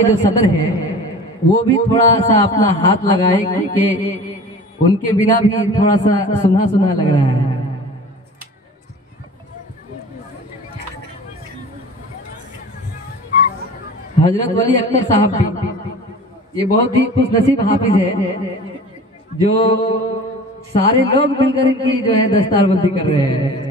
के जो सदर है वो भी थोड़ा सा अपना हाथ लगाए कि उनके बिना भी थोड़ा सा सुना सुना लग रहा है। हजरत वली अख्तर साहब भी ये बहुत ही खुशनसीब हाफिज है जो सारे लोग मिलकर इनकी जो है दस्तारबंदी कर रहे हैं।